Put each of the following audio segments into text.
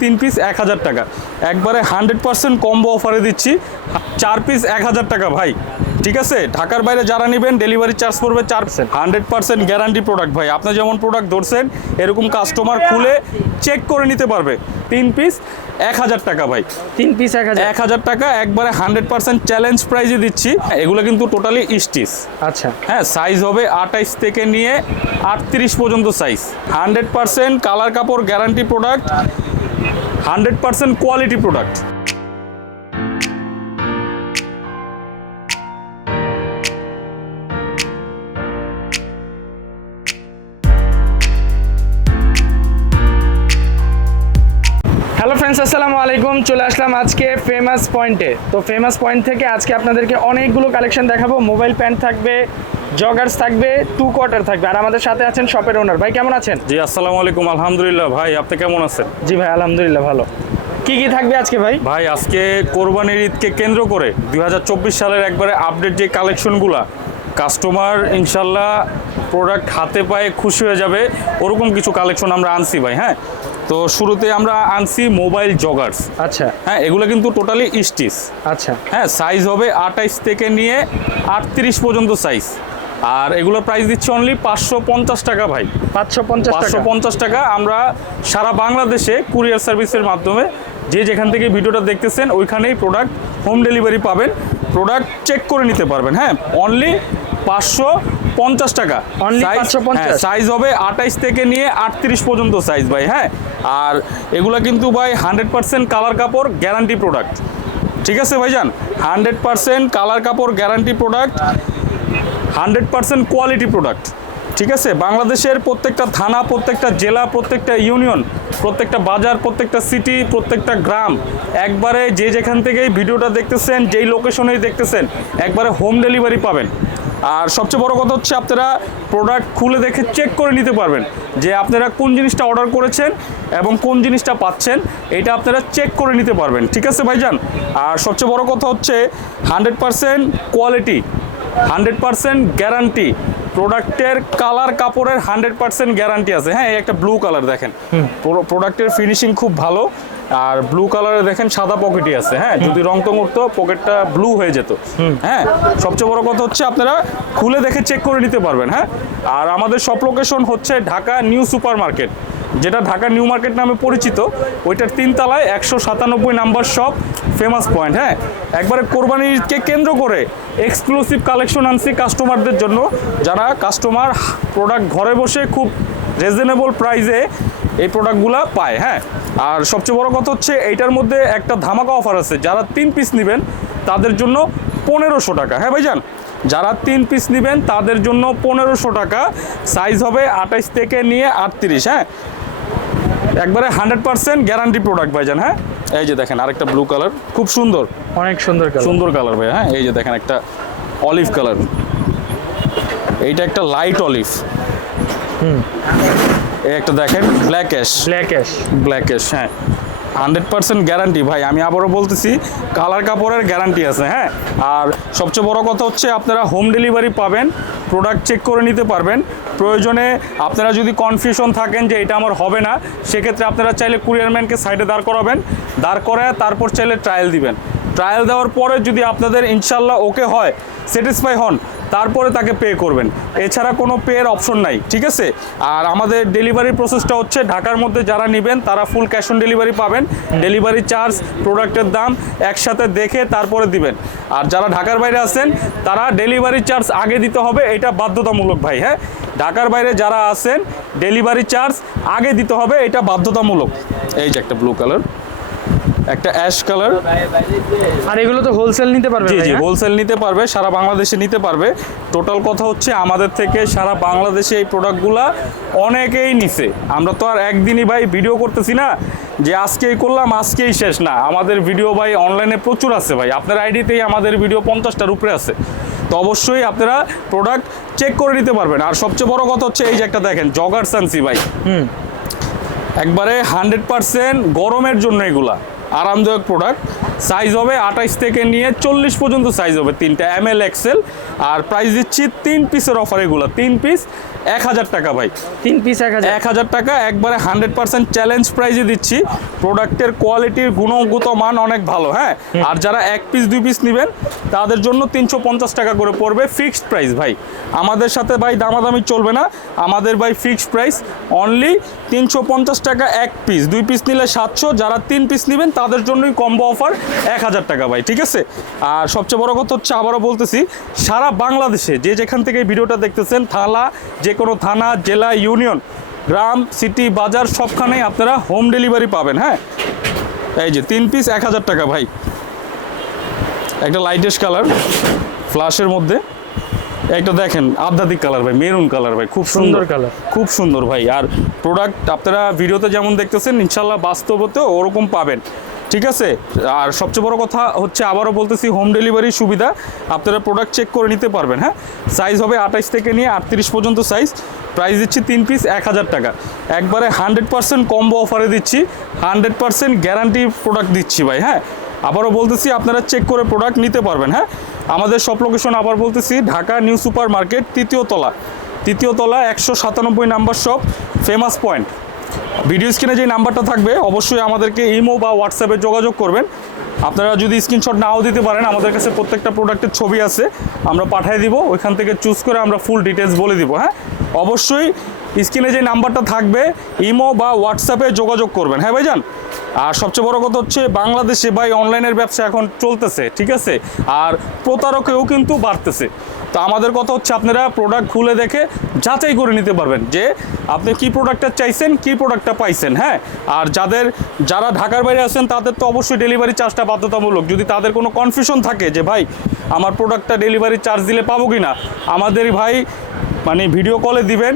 3 piece 1000 টাকা, একবারে 100% combo অফারে দিচ্ছি। 4 পিস 1000 টাকা ভাই, ঠিক আছে। ঢাকার বাইরে যারা নেবেন ডেলিভারি চার্জ পড়বে 4%। 100% গ্যারান্টি প্রোডাক্ট ভাই, আপনি যেমন প্রোডাক্ট ধরছেন এরকম কাস্টমার খুলে চেক করে নিতে পারবে। 3 পিস 1000 টাকা ভাই, 3 পিস 1000 টাকা, একবারে 100% চ্যালেঞ্জ প্রাইজে দিচ্ছি। এগুলো কিন্তু টোটালি স্টিচ। আচ্ছা, হ্যাঁ, সাইজ হবে 28 থেকে নিয়ে 38 পর্যন্ত সাইজ। 100% কালার কাপড় guarantee product, 100% quality product. Hello friends, আসসালামু আলাইকুম। চলে আসলাম আজকে ফেমাস পয়েন্টে। তো ফেমাস পয়েন্ট থেকে আজকে আপনাদেরকে অনেকগুলো কালেকশন দেখাবো। মোবাইল প্যান্ট থাকবে, জগার্স থাকবে, 2 কোয়ার্টার থাকবে। আর আমাদের সাথে আছেন শপের ওনার ভাই। কেমন আছেন? জি আসসালামু আলাইকুম। আলহামদুলিল্লাহ ভাই, আপনি কেমন আছেন? জি ভাই, আলহামদুলিল্লাহ ভালো। কি কি থাকবে আজকে ভাই? ভাই আজকে কোরবানির ঈদকে কেন্দ্র করে 2024 সালের একবারে আপডেট যে কালেকশনগুলা, কাস্টমার ইনশাল্লাহ প্রোডাক্ট হাতে পায়ে খুশি হয়ে যাবে, ওরকম কিছু কালেকশন আমরা আনছি ভাই। হ্যাঁ, তো শুরুতে আমরা আনছি মোবাইল জগার্স। আচ্ছা, হ্যাঁ, এগুলো কিন্তু টোটালি স্টিচ। আচ্ছা, হ্যাঁ, সাইজ হবে 28 থেকে নিয়ে 38 পর্যন্ত সাইজ। আর এগুলোর প্রাইস দিচ্ছি অনলি 550 টাকা ভাই। 550 টাকা। আমরা সারা বাংলাদেশে কুরিয়ার সার্ভিসের মাধ্যমে যে যেখান থেকে ভিডিওটা দেখতেছেন ওইখানেই প্রোডাক্ট হোম ডেলিভারি পাবেন, প্রোডাক্ট চেক করে নিতে পারবেন। হ্যাঁ, অনলি 550 টাকা। Only 550? সাইজ হবে 28 থেকে নিয়ে 38 পর্যন্ত সাইজ ভাই। হ্যাঁ, আর এগুলা কিন্তু ভাই 100% কালার কাপড় গ্যারান্টি প্রোডাক্ট, ঠিক আছে ভাইজান। 100% কালার কাপড় গ্যারান্টি প্রোডাক্ট, 100% কোয়ালিটি প্রোডাক্ট, ঠিক আছে। বাংলাদেশের প্রত্যেকটা থানা, প্রত্যেকটা জেলা, প্রত্যেকটা ইউনিয়ন, প্রত্যেকটা বাজার, প্রত্যেকটা সিটি, প্রত্যেকটা গ্রাম, একবারে যে যেখান থেকেই ভিডিওটা দেখতেছেন, যেই লোকেশনেই দেখতেছেন, একবারে হোম ডেলিভারি পাবেন। আর সবচেয়ে বড় কথা হচ্ছে আপনারা প্রোডাক্ট খুলে দেখে চেক করে নিতে পারবেন যে আপনারা কোন জিনিসটা অর্ডার করেছেন এবং কোন জিনিসটা পাচ্ছেন, এটা আপনারা চেক করে নিতে পারবেন, ঠিক আছে ভাইজান। আর সবচেয়ে বড় কথা হচ্ছে 100% কোয়ালিটি, 100% গ্যারান্টি প্রোডাক্টের, কালার কাপড়ের 100% গ্যারান্টি আছে। হ্যাঁ, এই একটা ব্লু কালার দেখেন, প্রোডাক্টের ফিনিশিং খুব ভালো। আর ব্লু কালারে দেখেন সাদা পকেটই আছে। হ্যাঁ, যদি রং টং উঠতো পকেটটা ব্লু হয়ে যেত। হ্যাঁ, সবচেয়ে বড় কথা হচ্ছে আপনারা খুলে দেখে চেক করে নিতে পারবেন। হ্যাঁ, আর আমাদের সব লোকেশন হচ্ছে ঢাকা নিউ সুপার মার্কেট, যেটা ঢাকা নিউ মার্কেট নামে পরিচিত, ওইটার 3 তলায় 197 নাম্বার শপ, ফেমাস পয়েন্ট। হ্যাঁ, একবারে কোরবানিকে কেন্দ্র করে এক্সক্লুসিভ কালেকশন আনছি কাস্টমারদের জন্য, যারা কাস্টমার প্রোডাক্ট ঘরে বসে খুব রিজনেবল প্রাইসে এই প্রোডাক্টগুলো পায়। হ্যাঁ, আর সবচেয়ে বড় কথা হচ্ছে এইটার মধ্যে একটা ধামাকা অফার আছে, যারা 3 পিস নেবেন তাদের জন্য 1500 টাকা। হ্যাঁ ভাইজান, যারা 3 পিস নেবেন তাদের জন্য 1500 টাকা। সাইজ হবে 28 থেকে নিয়ে 38। হ্যাঁ, একবারে 100% গ্যারান্টি প্রোডাক্ট ভাইজান। হ্যাঁ, এই যে দেখেন আরেকটা ব্লু কালার, খুব সুন্দর, অনেক সুন্দর কালার, সুন্দর কালার ভাই। হ্যাঁ, এই যে দেখেন একটা অলিভ কালার, এইটা একটা লাইট অলিভ। এই একটা দেখেন ব্ল্যাক অ্যাশ। হ্যাঁ, 100% গ্যারান্টি ভাই। আমি আবারও বলতেছি, কালার কাপড়ের গ্যারান্টি আছে। হ্যাঁ, আর সবচেয়ে বড় কথা হচ্ছে আপনারা হোম ডেলিভারি পাবেন, প্রোডাক্ট চেক করে নিতে পারবেন। প্রয়োজনে আপনারা যদি কনফিউশন থাকেন যে এটা আমার হবে না, সেক্ষেত্রে আপনারা চাইলে কুরিয়ারম্যানকে সাইডে দাঁড় করাবেন, দাঁড় করায় তারপর চাইলে ট্রায়াল দিবেন। ট্রায়াল দেওয়ার পরে যদি আপনাদের ইনশাল্লাহ ওকে হয়, স্যাটিসফাই হন, তারপরে তাকে পে করবেন। এছাড়া কোনো পের অপশন নাই, ঠিক আছে। আর আমাদের ডেলিভারি প্রসেসটা হচ্ছে ঢাকার মধ্যে যারা নেবেন তারা ফুল ক্যাশ অন ডেলিভারি পাবেন। ডেলিভারি চার্জ, প্রোডাক্টের দাম একসাথে দেখে তারপরে দিবেন। আর যারা ঢাকার বাইরে আছেন তারা ডেলিভারি চার্জ আগে দিতে হবে, এটা বাধ্যতামূলক ভাই। হ্যাঁ, ঢাকার বাইরে যারা আছেন ডেলিভারি চার্জ আগে দিতে হবে, এটা বাধ্যতামূলক। এই যে একটা ব্লু কালার, একটা অ্যাশ কালার। আর এগুলো তো হোলসেল নিতে পারবে? জি জি, হোলসেল নিতে পারবে, সারা বাংলাদেশে নিতে পারবে। টোটাল কথা হচ্ছে আমাদের থেকে সারা বাংলাদেশে এই প্রোডাক্টগুলা অনেকেই নিছে। আমরা তো আর একদিনই ভাই ভিডিও করতেছি না যে আজকেই করলাম আজকেই শেষ, না। আমাদের ভিডিও ভাই অনলাইনে প্রচুর আছে ভাই, আপনার আইডিতেই আমাদের ভিডিও 50টার উপরে আছে। তো অবশ্যই আপনারা প্রোডাক্ট চেক করে নিতে পারবেন। আর সবচেয়ে বড় কথা হচ্ছে এই যে একটা দেখেন জগার্স আনছি ভাই, একবারে 100% গরমের জন্য এগুলা। আরামদায়ক প্রোডাক্ট। সাইজ হবে 28 থেকে নিয়ে 40 পর্যন্ত সাইজ হবে, 3টা ML XL। আর প্রাইস দিচ্ছি 3 পিসের অফার, এগুলো 3 পিস 1000 টাকা ভাই। 3 পিস 1000 টাকা একবারে 100% চ্যালেঞ্জ প্রাইজে দিচ্ছি। প্রোডাক্টের কোয়ালিটির গুণগত মান অনেক ভালো, হ্যাঁ। আর যারা 1 পিস 2 পিস নেবেন তাদের জন্য 350 টাকা করে পড়বে, ফিক্সড প্রাইস ভাই। আমাদের সাথে ভাই দামাদামি চলবে না, আমাদের ভাই ফিক্সড প্রাইস অনলি 350 টাকা 1 পিস। 2 পিস নিলে 700, যারা 3 পিস নেবেন তাদের জন্যই কম্বো অফার 1000 টাকা ভাই, ঠিক আছে। আর সবচেয়ে বড় কথা হচ্ছে, আবারও বলতেছি, সারা বাংলাদেশে যে যেখান থেকে এই ভিডিওটা দেখতেছেন, যে কোনো থানা, জেলা, ইউনিয়ন, গ্রাম, সিটি, বাজার সবখানেই আপনারা হোম ডেলিভারি পাবেন, হ্যাঁ। এই যে 3 পিস 1000 টাকা ভাই। একটা লাইটেস্ট কালার ফ্ল্যাশের মধ্যে, একটা দেখেন আধ্যাত্মিক কালার ভাই, মেরুন কালার ভাই, খুব সুন্দর কালার, খুব সুন্দর ভাই। আর প্রোডাক্ট আপনারা ভিডিওতে যেমন দেখতেছেন ইনশাল্লাহ বাস্তবতেও ওরকম পাবেন, ঠিক আছে। আর সবচেয়ে বড় কথা হচ্ছে, আবারও বলতেছি, হোম ডেলিভারির সুবিধা, আপনারা প্রোডাক্ট চেক করে নিতে পারবেন, হ্যাঁ। সাইজ হবে 28 থেকে নিয়ে 38 পর্যন্ত সাইজ। প্রাইস দিচ্ছি 3 পিস 1000 টাকা, একবারে 100% কম্বো অফারে দিচ্ছি, 100% গ্যারান্টি প্রোডাক্ট দিচ্ছি ভাই, হ্যাঁ। আবারও বলতেছি, আপনারা চেক করে প্রোডাক্ট নিতে পারবেন, হ্যাঁ। আমাদের সব লোকেশন আবার বলতেছি, ঢাকা নিউ সুপার মার্কেট, তৃতীয় তলা 197 number shop, famous point. Video স্ক্রিনে যে নাম্বারটা থাকবে অবশ্যই আমাদেরকে ইমো বা হোয়াটসঅ্যাপে যোগাযোগ করবেন। আপনারা যদি স্ক্রিনশট নাও দিতে পারেন, আমাদের কাছে প্রত্যেকটা প্রোডাক্টের ছবি আছে, আমরা পাঠিয়ে দিব, ওইখান থেকে চুজ করে আমরা ফুল ডিটেলস বলে দিব, হ্যাঁ। অবশ্যই স্ক্রিনে যে নাম্বারটা থাকবে ইমো বা হোয়াটসঅ্যাপে যোগাযোগ করবেন, হ্যাঁ ভাইজান। আর সবচেয়ে বড় কথা হচ্ছে, বাংলাদেশে ভাই অনলাইনের ব্যবসা এখন চলতেছে, ঠিক আছে। আর প্রতারকেও কিন্তু বাড়তেছে। তো আমাদের কথা হচ্ছে, আপনারা প্রোডাক্ট খুলে দেখে যাচাই করে নিতে পারবেন যে আপনি কি প্রোডাক্টটা চাইছেন, কি প্রোডাক্টটা পাইছেন, হ্যাঁ। আর যারা ঢাকার বাইরে আছেন তাদের তো অবশ্যই ডেলিভারি চার্জটা বাধ্যতামূলক। যদি তাদের কোনো কনফিউশন থাকে যে ভাই আমার প্রোডাক্টটা ডেলিভারি চার্জ দিলে পাবো কি না, আমাদের ভাই মানে ভিডিও কলে দিবেন,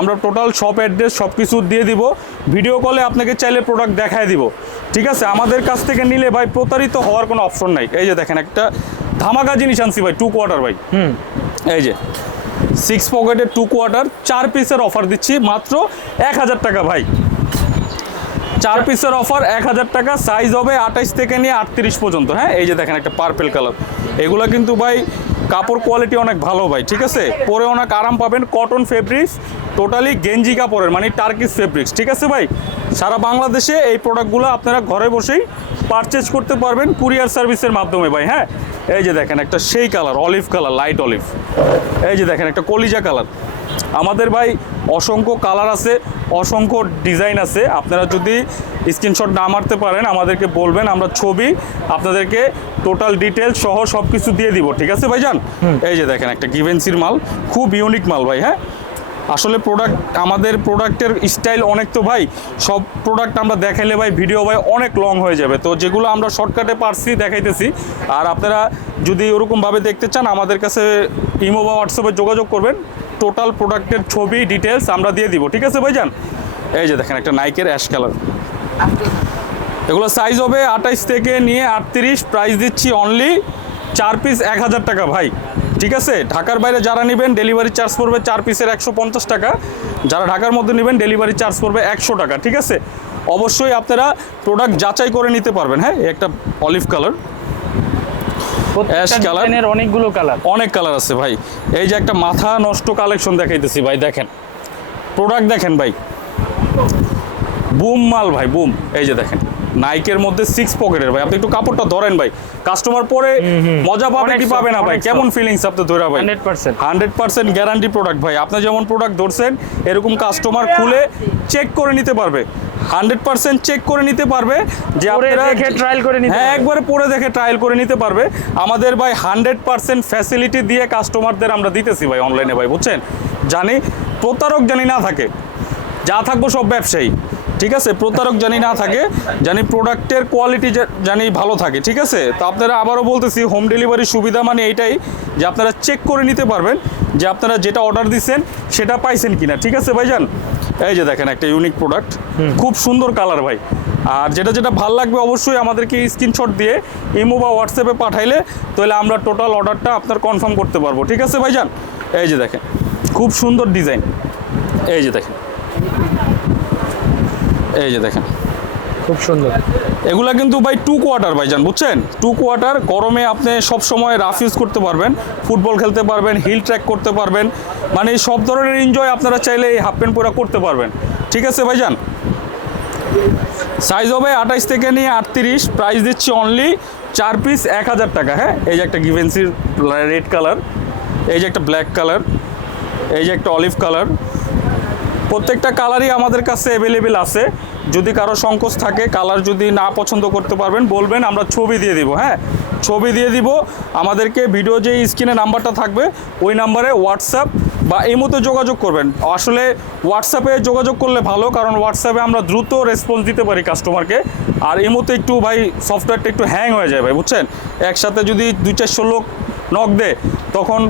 আমরা টোটাল শপ অ্যাড্রেস সব কিছু দিয়ে দিব, ভিডিও কলে আপনাকে চাইলে প্রোডাক্ট দেখায় দিব, ঠিক আছে। আমাদের কাছ থেকে নিলে ভাই প্রতারিত হওয়ার কোনো অপশন নাই। এই যে দেখেন একটা ধামাকা জিনিস আনছি ভাই, 2 কোয়ার্টার ভাই, এই যে 6 পকেটের 2 কোয়ার্টার 4 পিসের অফার দিচ্ছি মাত্র 1000 টাকা ভাই। 4 পিসের অফার 1000 টাকা, সাইজ হবে 28 থেকে নিয়ে 38 পর্যন্ত, হ্যাঁ। এই যে দেখেন একটা পার্পেল কালার, এগুলো কিন্তু ভাই কাপড় কোয়ালিটি অনেক ভালো ভাই, ঠিক আছে। পরে অনেক আরাম পাবেন, কটন ফেব্রিক্স, টোটালি গেঞ্জি কাপড়ের, মানে টার্কিশ ফেব্রিক্স, ঠিক আছে ভাই। সারা বাংলাদেশে এই প্রোডাক্টগুলো আপনারা ঘরে বসেই পারচেজ করতে পারবেন কুরিয়ার সার্ভিসের মাধ্যমে ভাই, হ্যাঁ। এই যে দেখেন একটা সেই colour, olive colour, light olive. এই যে দেখেন একটা কলিজা কালার। আমাদের ভাই অসংখ্য কালার আছে, অসংখ্য ডিজাইন আছে। আপনারা যদি স্ক্রিনশট না মারতে পারেন আমাদেরকে বলবেন, আমরা ছবি আপনাদেরকে টোটাল ডিটেলস সহ সব কিছু দিয়ে দিব, ঠিক আছে ভাইজান। এই যে দেখেন একটা গিভেন্সির মাল, খুব ইউনিক মাল ভাই, হ্যাঁ। আসলে আমাদের প্রোডাক্টের স্টাইল অনেক, তো ভাই সব প্রোডাক্ট আমরা দেখাইলে ভাই ভিডিও ভাই অনেক লং হয়ে যাবে, তো যেগুলো আমরা শর্টকাটে পারছি দেখাইতেছি। আর আপনারা যদি ওরকমভাবে দেখতে চান আমাদের কাছে ইমো বা হোয়াটসঅ্যাপে যোগাযোগ করবেন, টোটাল প্রোডাক্টের ছবি ডিটেলস আমরা দিয়ে দিব, ঠিক আছে ভাইজান। এই যে দেখেন একটা নাইকের অ্যাশ কালার, এগুলো সাইজ হবে 28 থেকে নিয়ে 38, প্রাইস দিচ্ছি অনলি 4 পিস 1000 টাকা ভাই, ঠিক আছে। ঢাকার বাইরে যারা নেবেন ডেলিভারি চার্জ পড়বে 4 পিসের 150 টাকা, যারা ঢাকার মধ্যে নেবেন ডেলিভারি চার্জ পড়বে 100 টাকা, ঠিক আছে। অবশ্যই আপনারা প্রোডাক্ট যাচাই করে নিতে পারবেন, হ্যাঁ। একটা অলিভ কালার, অ্যাশ কালার, অনেকগুলো কালার, অনেক কালার আছে ভাই। এই যে একটা মাথা নষ্ট কালেকশন দেখাইতেছি ভাই, দেখেন প্রোডাক্ট দেখেন ভাই, বুম মাল ভাই, বুম। এই যে দেখেন নাইকের মধ্যে 6 পকেটের ভাই, আপনি একটু কাপড়টা ধরেন ভাই, কাস্টমার পরে মজা পাবে কি পাবে না ভাই, কেমন ফিলিংস আপনি ধরা ভাই। 100% গ্যারান্টি প্রোডাক্ট ভাই। আপনি যেমন প্রোডাক্ট ধরছেন এরকম কাস্টমার খুলে চেক করে নিতে পারবে, 100% চেক করে নিতে পারবে, যে আপনারা দেখে ট্রায়াল করে নিতে, হ্যাঁ একবারে পরে দেখে ট্রায়াল করে নিতে পারবে। আমাদের ভাই 100% ফ্যাসিলিটি দিয়ে কাস্টমারদের আমরা দিতেছি ভাই অনলাইনে ভাই, বুঝছেন। জানি প্রতারক জানি না থাকে, যা থাকবো সব ব্যবসায়ী, ঠিক আছে। প্রতারক জানি না থাকে, জানি প্রোডাক্টের কোয়ালিটি জানি ভালো থাকে, ঠিক আছে। তো আপনারা আবারও বলতেছি, হোম ডেলিভারি সুবিধা মানে এইটাই যে আপনারা চেক করে নিতে পারবেন যে আপনারা যেটা অর্ডার দিচ্ছেন সেটা পাইছেন কিনা, ঠিক আছে ভাইজান। এই যে দেখেন একটা ইউনিক প্রোডাক্ট, খুব সুন্দর কালার ভাই। আর যেটা ভালো লাগবে অবশ্যই আমাদেরকে স্ক্রিনশট দিয়ে ইমো বা হোয়াটসঅ্যাপে পাঠাইলে তাহলে আমরা টোটাল অর্ডারটা আপনার কনফার্ম করতে পারবো, ঠিক আছে ভাইজান। এই যে দেখেন খুব সুন্দর ডিজাইন, এই যে দেখেন, এই যে দেখেন খুব সুন্দর। এগুলা কিন্তু ভাই 2 কোয়ার্টার ভাইজান, বুঝছেন? 2 কোয়ার্টার, গরমে আপনি সব সময় রাফ ইউজ করতে পারবেন, ফুটবল খেলতে পারবেন, হিল ট্র্যাক করতে পারবেন, মানে সব ধরনের এনজয় আপনারা চাইলে এই হাফ প্যান্ট পরে করতে পারবেন। ঠিক আছে ভাইজান? সাইজ হবে 28 থেকে নিয়ে 38, প্রাইস দিচ্ছি অনলি 4 পিস 1000 টাকা। হ্যাঁ, এই যে একটা গিভেন্সির রেড কালার, এই যে একটা ব্ল্যাক কালার, এই যে একটা অলিভ কালার, প্রত্যেকটা কালারই আমাদের কাছে অ্যাভেলেবেল আছে। যদি কারো সংকোচ থাকে, কালার যদি না পছন্দ করতে পারবেন বলবেন, আমরা ছবি দিয়ে দিব। হ্যাঁ, ছবি দিয়ে দিব। আমাদেরকে ভিডিও যে স্ক্রিনে নাম্বারটা থাকবে ওই নাম্বারে হোয়াটসঅ্যাপ বা ইমোতে যোগাযোগ করবেন। আসলে হোয়াটসঅ্যাপে যোগাযোগ করলে ভালো, কারণ হোয়াটসঅ্যাপে আমরা দ্রুত রেসপন্স দিতে পারি কাস্টমারকে। আর ইমোতে একটু ভাই সফটওয়্যারটা একটু হ্যাং হয়ে যায় ভাই, বুঝছেন? একসাথে যদি 200-400 লোক নক দেয় তখন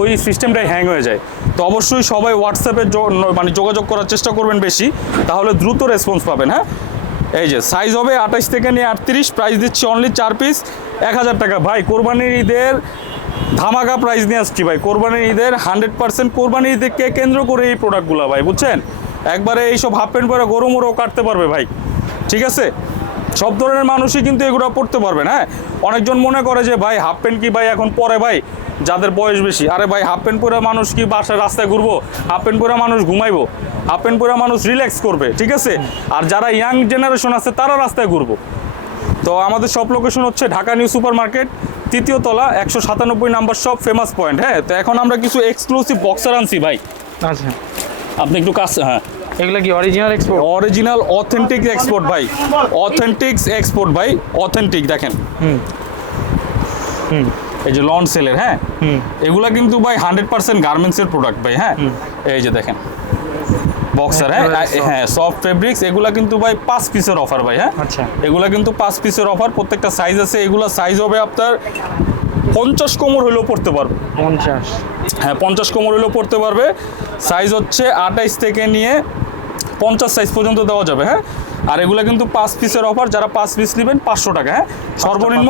ওই সিস্টেমটাই হ্যাং হয়ে যায়। তো অবশ্যই সবাই হোয়াটসঅ্যাপে মানে যোগাযোগ করার চেষ্টা করবেন বেশি, তাহলে দ্রুত রেসপন্স পাবেন। হ্যাঁ, এই যে সাইজ হবে 28 থেকে নিয়ে 38, প্রাইস দিচ্ছি অনলি 4 পিস 1000 টাকা। ভাই কোরবানির ঈদের ধামাকা প্রাইস নিয়ে আসছি ভাই, কোরবানির ঈদের 100% কোরবানির ঈদকে কেন্দ্র করে এই প্রোডাক্টগুলো ভাই, বুঝছেন? একবারে এইসব হাফ প্যান্ট পরে গরু মুরো কাটতে পারবে ভাই। ঠিক আছে, সব ধরনের মানুষই কিন্তু এগুলো পড়তে পারবেন। হ্যাঁ, অনেকজন মনে করে যে ভাই হাফ প্যান্ট কি ভাই এখন পরে ভাই যাদের বয়স বেশি। আরে ভাই হাফ প্যান্ট পরে মানুষ কি বাসায় রাস্তায় ঘুরবো? হাফ প্যান্ট পরে মানুষ ঘুমাইবো, হাফ প্যান্ট পরে মানুষ রিল্যাক্স করবে। ঠিক আছে, আর যারা ইয়াং জেনারেশন আছে তারা রাস্তায় ঘুরবো। তো আমাদের সব লোকেশন হচ্ছে ঢাকা নিউ সুপার মার্কেট, 3য় তলা, 197 নাম্বার শপ, ফেমাস পয়েন্ট। হ্যাঁ, তো এখন আমরা কিছু এক্সক্লুসিভ বক্সার আনছি ভাই। আচ্ছা, আপনি একটু কাছে, হ্যাঁ, এগুলো কি original export? Original authentic export ভাই, অথেন্টিক এক্সপোর্ট ভাই, অথেন্টিক। দেখেন এই যে লন সেলের, হ্যাঁ, এগুলা কিন্তু ভাই 100% গার্মেন্টসের প্রোডাক্ট ভাই। হ্যাঁ, এই যে দেখেন বক্সার, হ্যাঁ হ্যাঁ, সফট ফেব্রিক্স। এগুলা কিন্তু ভাই 5 পিসের অফার ভাই। হ্যাঁ, আচ্ছা, এগুলা কিন্তু 5 পিসের অফার, প্রত্যেকটা সাইজ আছে। এগুলা সাইজ হবে আপনার 50 কোমর হলেও পড়তে পারবে। 50? হ্যাঁ, 50 কোমর হলেও পড়তে পারবে। সাইজ হচ্ছে 28 থেকে নিয়ে 50 সাইজ পর্যন্ত দেওয়া যাবে। হ্যাঁ, আর এগুলো কিন্তু 5 পিসের অফার, যারা 5 পিস নেবেন 500 টাকা। হ্যাঁ, সর্বনিম্ন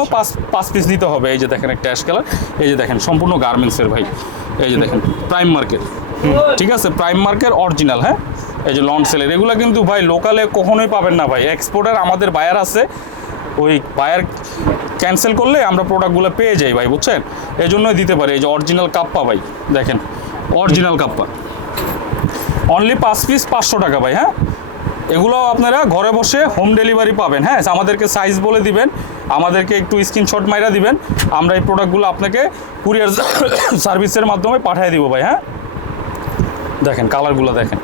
5 পিস নিতে হবে। এই যে দেখেন একটা অ্যাশ কালার, এই যে দেখেন সম্পূর্ণ গার্মেন্টসের ভাই। এই যে দেখেন প্রাইম মার্কেট, ঠিক আছে, প্রাইম মার্কেট অরিজিনাল। হ্যাঁ, এই যে লন সেলের, এগুলো কিন্তু ভাই লোকালে কখনোই পাবেন না ভাই। এক্সপোর্টার আমাদের বায়ার আছে, ওই বায়ার ক্যান্সেল করলে আমরা প্রোডাক্টগুলো পেয়ে যাই ভাই, বুঝছেন? এই জন্যই দিতে পারি। এই যে অরিজিনাল কাপ্পা ভাই, দেখেন অরিজিনাল কাপ্পা, অনলি 5 পিস 500 টাকা ভাই। হ্যাঁ, এগুলো আপনারা ঘরে বসে হোম ডেলিভারি পাবেন। হ্যাঁ, আমাদেরকে সাইজ বলে দিবেন, আমাদেরকে একটু স্ক্রিনশট মাইরা দিবেন, আমরা এই প্রোডাক্টগুলো আপনাকে কুরিয়ার সার্ভিসের মাধ্যমে পাঠিয়ে দিব ভাই। হ্যাঁ, দেখেন কালারগুলো দেখেন,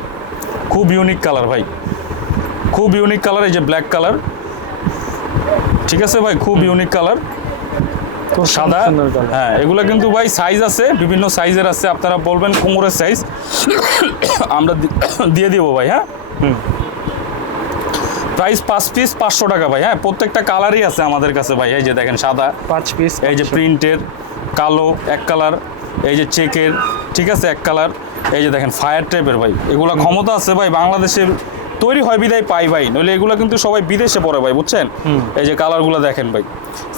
খুব ইউনিক কালার ভাই, খুব ইউনিক কালার। এই যে ব্ল্যাক কালার, ঠিক আছে ভাই, খুব ইউনিক কালার, সাদা। হ্যাঁ, এগুলো কিন্তু ভাই সাইজ আছে, বিভিন্ন সাইজের আছে, আপনারা বলবেন কোমরের সাইজ, আমরা দিয়ে দিব ভাই। হ্যাঁ, প্রাইস 5 পিস 500 টাকা ভাই। হ্যাঁ, প্রত্যেকটা কালারই আছে আমাদের কাছে ভাই। এই যে দেখেন সাদা 5 পিস, এই যে প্রিন্টের, কালো এক কালার, এই যে চেকের, ঠিক আছে, এক কালার। এই যে দেখেন ফায়ার টাইপের ভাই, এগুলো ক্ষমতা আছে ভাই, বাংলাদেশের তৈরি হয় বিদায় পাই ভাই, নইলে এগুলো কিন্তু সবাই বিদেশে পড়ে ভাই, বুঝছেন? এই যে কালারগুলো দেখেন ভাই,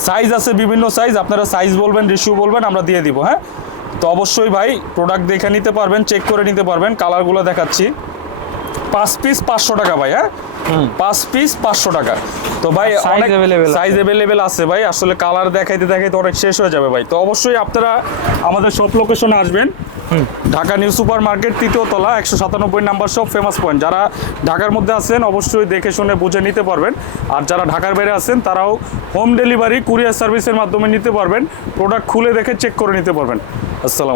সাইজ আছে বিভিন্ন সাইজ, আপনারা সাইজ বলবেন, রেশিও বলবেন, আমরা দিয়ে দিব। হ্যাঁ, তো অবশ্যই ভাই প্রোডাক্ট দেখে নিতে পারবেন, চেক করে নিতে পারবেন। কালারগুলো দেখাচ্ছি, 5 পিস 500 টাকা ভাই। হ্যাঁ, 5 পিস 500 টাকা। তো ভাই অনেক সাইজ অ্যাভেলেবেল আছে ভাই, আসলে কালার দেখাইতে দেখাইতে অনেক শেষ হয়ে যাবে ভাই। তো অবশ্যই আপনারা আমাদের সব লোকেশনে আসবেন, ঢাকা নিউ সুপার মার্কেট, 3য় তলা, 197 নাম্বার শপ, ফেমাস পয়েন্ট। যারা ঢাকার মধ্যে আছেন অবশ্যই দেখে শুনে বুঝে নিতে পারবেন, আর যারা ঢাকার বাইরে আছেন তারাও হোম ডেলিভারি কুরিয়ার সার্ভিসের মাধ্যমে নিতে পারবেন, প্রোডাক্ট খুলে দেখে চেক করে নিতে পারবেন। আসসালামু